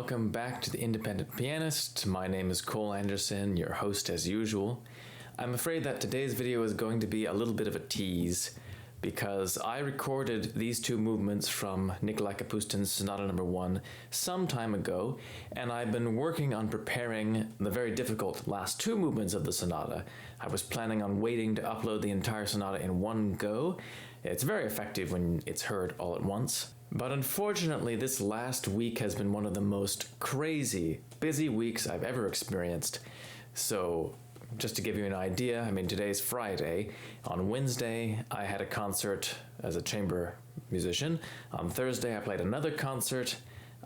welcome back to The Independent Pianist. My name is Cole Anderson, your host as usual. I'm afraid that today's video is going to be a little bit of a tease because I recorded these two movements from Nikolai Kapustin's Sonata No. 1 some time ago, and I've been working on preparing the very difficult last two movements of the sonata. I was planning on waiting to upload the entire sonata in one go. It's very effective when it's heard all at once. But unfortunately, this last week has been one of the most crazy, busy weeks I've ever experienced. So, just to give you an idea, today's Friday. On Wednesday, I had a concert as a chamber musician. On Thursday, I played another concert.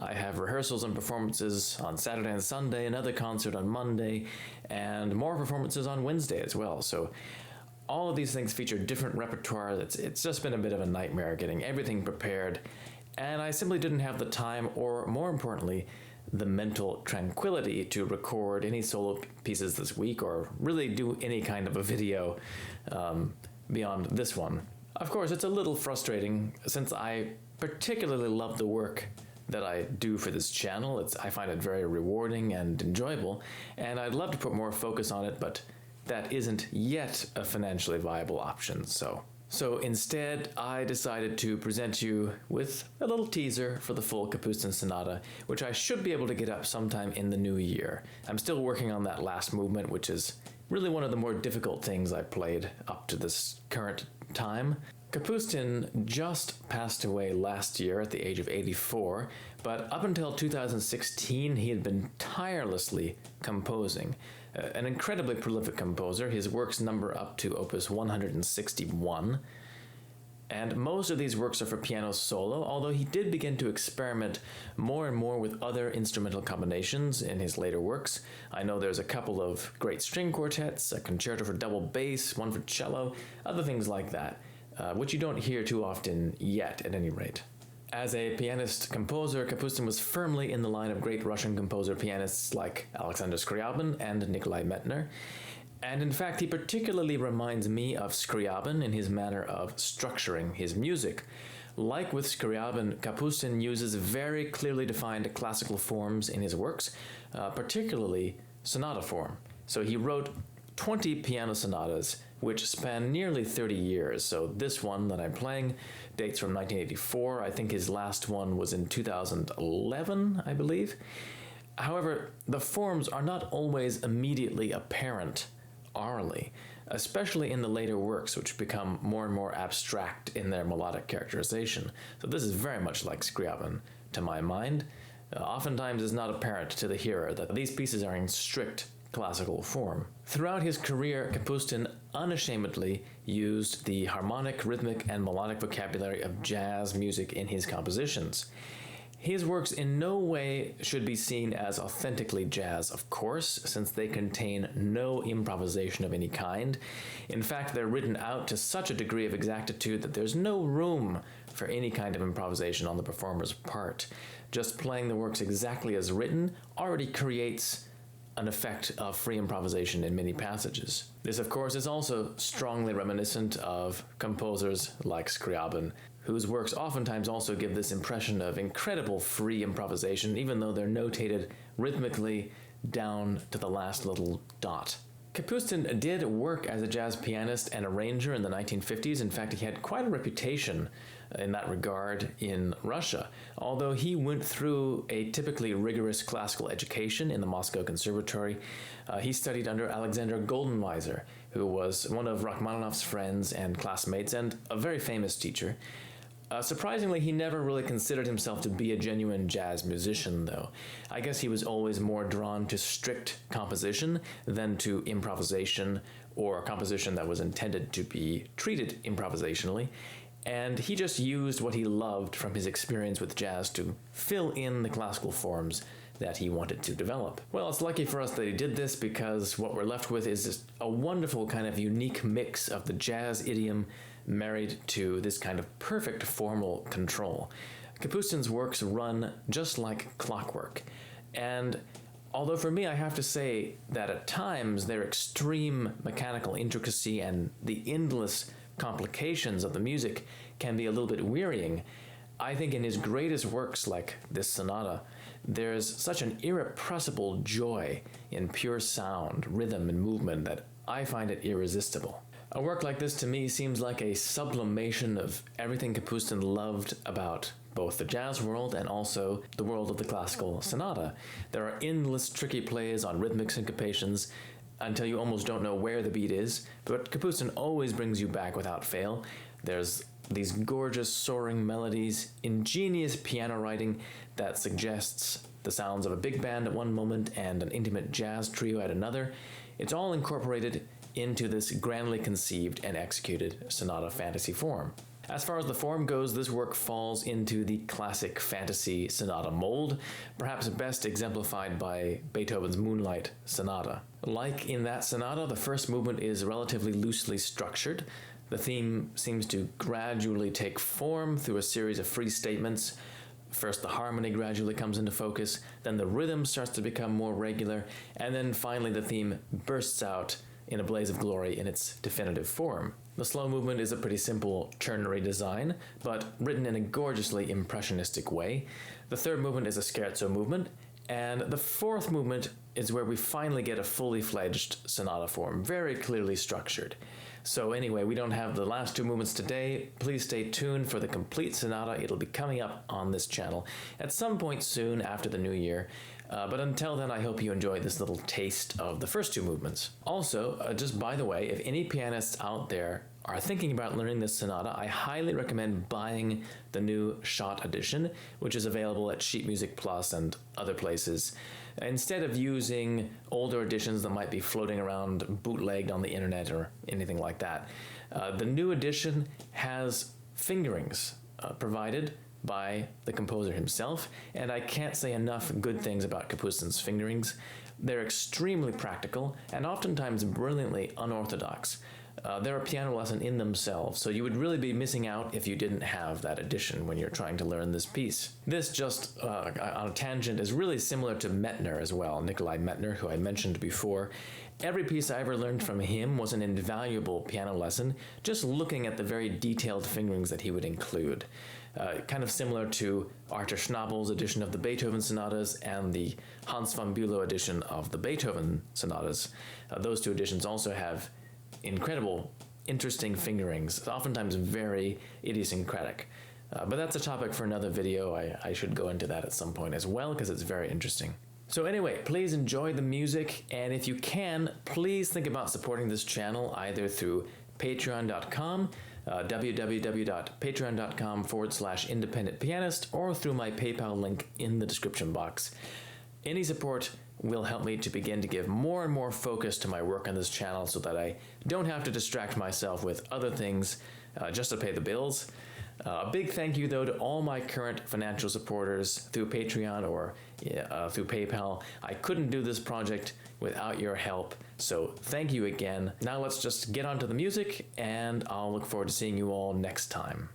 I have rehearsals and performances on Saturday and Sunday, another concert on Monday, and more performances on Wednesday as well. So, all of these things feature different repertoire. It's just been a bit of a nightmare getting everything prepared, and I simply didn't have the time, or more importantly, the mental tranquility to record any solo pieces this week or really do any kind of a video beyond this one. Of course, it's a little frustrating since I particularly love the work that I do for this channel. I find it very rewarding and enjoyable, and I'd love to put more focus on it, but that isn't yet a financially viable option. So instead, I decided to present you with a little teaser for the full Kapustin Sonata, which I should be able to get up sometime in the new year. I'm still working on that last movement, which is really one of the more difficult things I played up to this current time. Kapustin just passed away last year at the age of 84, but up until 2016 he had been tirelessly composing. An incredibly prolific composer. His works number up to opus 161, and most of these works are for piano solo, although he did begin to experiment more and more with other instrumental combinations in his later works. I know there's a couple of great string quartets, a concerto for double bass, one for cello, other things like that, which you don't hear too often yet, at any rate. As a pianist-composer, Kapustin was firmly in the line of great Russian composer-pianists like Alexander Scriabin and Nikolai Medtner, and in fact he particularly reminds me of Scriabin in his manner of structuring his music. Like with Scriabin, Kapustin uses very clearly defined classical forms in his works, particularly sonata form. So he wrote 20 piano sonatas, which span nearly 30 years. So this one that I'm playing dates from 1984. I think his last one was in 2011, I believe. However, the forms are not always immediately apparent orally, especially in the later works, which become more and more abstract in their melodic characterization. So this is very much like Scriabin, to my mind. Oftentimes it's not apparent to the hearer that these pieces are in strict classical form. Throughout his career, Kapustin unashamedly used the harmonic, rhythmic, and melodic vocabulary of jazz music in his compositions. His works in no way should be seen as authentically jazz, of course, since they contain no improvisation of any kind. In fact, they're written out to such a degree of exactitude that there's no room for any kind of improvisation on the performer's part. Just playing the works exactly as written already creates an effect of free improvisation in many passages. This, of course, is also strongly reminiscent of composers like Scriabin, whose works oftentimes also give this impression of incredible free improvisation, even though they're notated rhythmically down to the last little dot. Kapustin did work as a jazz pianist and arranger in the 1950s. In fact, he had quite a reputation in that regard in Russia. Although he went through a typically rigorous classical education in the Moscow Conservatory, he studied under Alexander Goldenweiser, who was one of Rachmaninoff's friends and classmates and a very famous teacher. Surprisingly, he never really considered himself to be a genuine jazz musician, though. I guess he was always more drawn to strict composition than to improvisation, or composition that was intended to be treated improvisationally, and he just used what he loved from his experience with jazz to fill in the classical forms that he wanted to develop. Well, it's lucky for us that he did this, because what we're left with is just a wonderful kind of unique mix of the jazz idiom married to this kind of perfect formal control. Kapustin's works run just like clockwork, and although for me I have to say that at times their extreme mechanical intricacy and the endless complications of the music can be a little bit wearying, I think in his greatest works like this sonata, there's such an irrepressible joy in pure sound, rhythm, and movement that I find it irresistible. A work like this to me seems like a sublimation of everything Kapustin loved about both the jazz world and also the world of the classical sonata. There are endless tricky plays on rhythmic syncopations until you almost don't know where the beat is, but Kapustin always brings you back without fail. There's these gorgeous soaring melodies, ingenious piano writing that suggests the sounds of a big band at one moment and an intimate jazz trio at another. It's all incorporated into this grandly conceived and executed sonata-fantasy form. As far as the form goes, this work falls into the classic fantasy sonata mold, perhaps best exemplified by Beethoven's Moonlight Sonata. Like in that sonata, the first movement is relatively loosely structured. The theme seems to gradually take form through a series of free statements. First, the harmony gradually comes into focus, then the rhythm starts to become more regular, and then finally the theme bursts out in a blaze of glory in its definitive form. The slow movement is a pretty simple ternary design, but written in a gorgeously impressionistic way. The third movement is a scherzo movement, and the fourth movement is where we finally get a fully fledged sonata form, very clearly structured. So anyway, we don't have the last two movements today. Please stay tuned for the complete sonata. It'll be coming up on this channel at some point soon after the new year. But until then, I hope you enjoyed this little taste of the first two movements. Also, just by the way, if any pianists out there are thinking about learning this sonata, I highly recommend buying the new Schott edition, which is available at Sheet Music Plus and other places, instead of using older editions that might be floating around bootlegged on the internet or anything like that. The new edition has fingerings provided by the composer himself, and I can't say enough good things about Kapustin's fingerings. They're extremely practical and oftentimes brilliantly unorthodox. They're a piano lesson in themselves, so you would really be missing out if you didn't have that edition when you're trying to learn this piece. This, just on a tangent, is really similar to Mettner as well, Nikolai Mettner, who I mentioned before. Every piece I ever learned from him was an invaluable piano lesson, just looking at the very detailed fingerings that he would include. Kind of similar to Arthur Schnabel's edition of the Beethoven sonatas and the Hans von Bülow edition of the Beethoven sonatas. Those two editions also have incredible, interesting fingerings, oftentimes very idiosyncratic. But that's a topic for another video. I should go into that at some point as well, because it's very interesting. So anyway, please enjoy the music, and if you can, please think about supporting this channel either through patreon.com, www.patreon.com/independentpianist, or through my PayPal link in the description box. Any support will help me to begin to give more and more focus to my work on this channel so that I don't have to distract myself with other things just to pay the bills. A big thank you, though, to all my current financial supporters through Patreon or through PayPal. I couldn't do this project without your help, so thank you again. Now let's just get on to the music, and I'll look forward to seeing you all next time.